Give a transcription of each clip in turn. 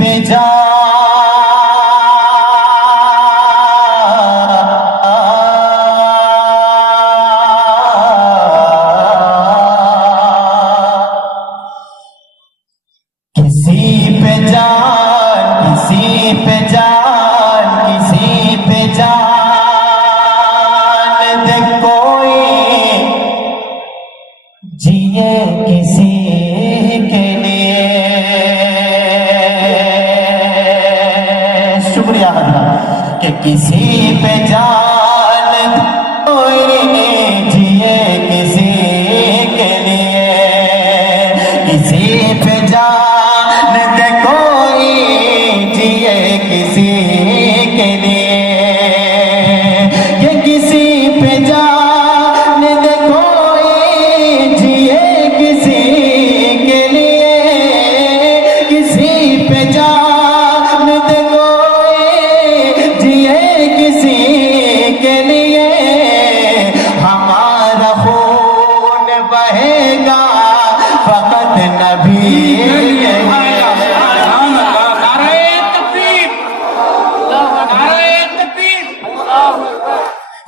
پہ جا جیے کسی کے لیے. شکریہ حضرت کہ کسی پہ جان کوئی جیے کسی کے لیے. کسی پہ جان دے کوئی جیے کسی کے لیے. کہ کسی پہ جان دے کوئی جیے کسی کے لیے. کسی پہ جان دے کوئی جیے کسی کے لیے. ہمارا خون بہے گا فقط نبی کے لیے.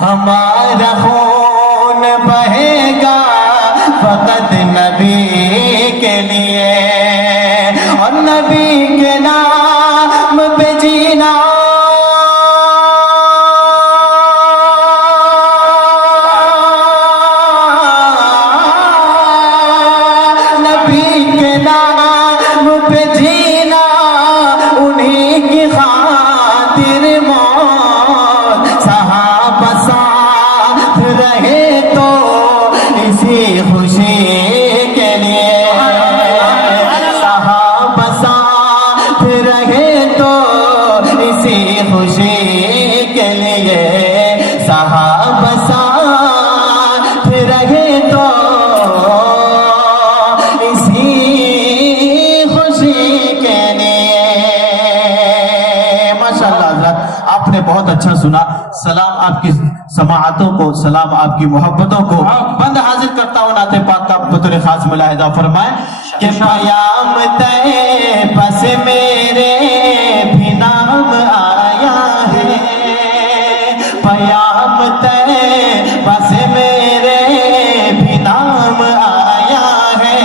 ہمارا خون بہے گا فقط نبی کے لیے. اور نبی کے نام پہ جینا نبی کے نام پہ جینا انہیں کی خاطر موت. صحابہ ساتھ رہے تو اسی خوشی کے لیے. صحابہ ساتھ رہے تو اسی خوشی کے لیے. صحابہ ساتھ رہے تو اسی خوشی کے لیے. ماشاءاللہ حضرت آپ نے بہت اچھا سنا. سلام آپ کی سماعتوں کو، سلام آپ کی محبتوں کو. بند حاضر کرتا ہوں نعت پاک کا بطور خاص ملاحظہ فرمائیں کہ پیام طیبہ سے میرے بھی نام آیا ہے. پیام طیبہ سے میرے بھی نام آیا ہے.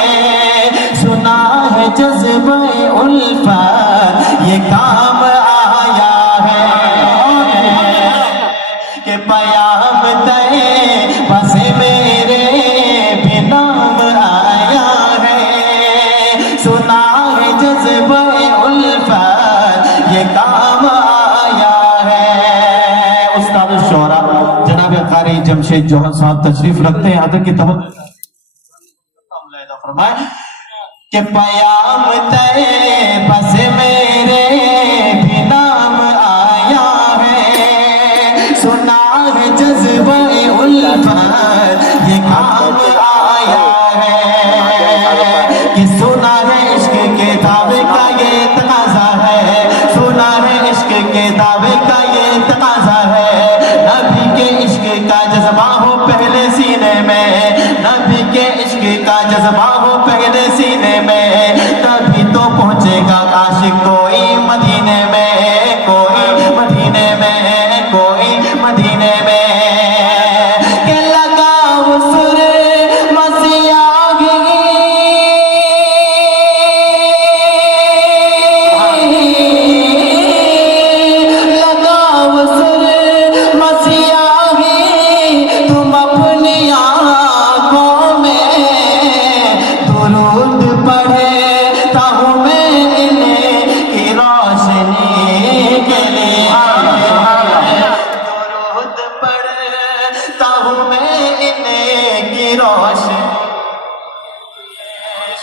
سنا ہے جذبہ الفت یہ کام آیا ہے. کہ پیام طیبہ سے میرے بھی نام آیا ہے. سنا ہے جذبہ الفت یہ کام آیا ہے. استاد الشعراء جناب قاری جمشید جوہر صاحب تشریف رکھتے ہیں. حضرت کی توجہ فرمائیں کہ پیام طیبہ سے میرے بھی نام آیا ہے. سنا ہے جذبہ الفت یہ کام آیا ہے. کہ سنا ہے عشق کے دعوے کا یہ تقاضا ہے. سنا ہے عشق کے دعوے کا یہ تقاضا ہے. نبی کے عشق کا جذبہ ہو پہلے سینے میں. نبی کے عشق کا جذبہ ہو پہلے سینے میں. تبھی تو پہنچے گا عاشق کوئی مدینے میں. کوئی مدینے میں. کوئی مدینے میں. کہ لگاؤ سر مسیحی لگاؤ سر مسیحی تم اپنی آنکھوں میں. درود پڑھتا ہوں میں انہیں کی روشنی کے لیے. درود پڑھتا ہوں میں انہیں کی روشنی.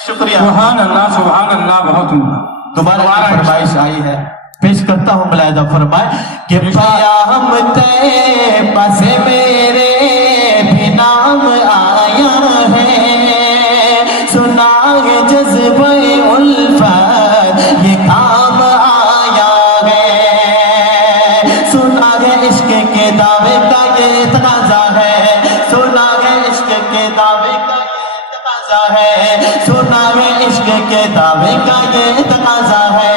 شکریہ. سبحان اللہ سبحان اللہ. بہت دوبارہ فرمائش آئی ہے، پیش کرتا ہوں ملاحظہ فرمائے کہ پیام طیبہ سے میرے بھی نام آیا ہے. سنا ہے جذبہ الفت یہ کام آیا ہے. سنا ہے عشق کے دعوے کا یہ تقاضا ہے. سنا ہے عشق کے دعوے کا یہ تقاضا ہے. سنا ہے عشق کے دعوے کا یہ تقاضا ہے.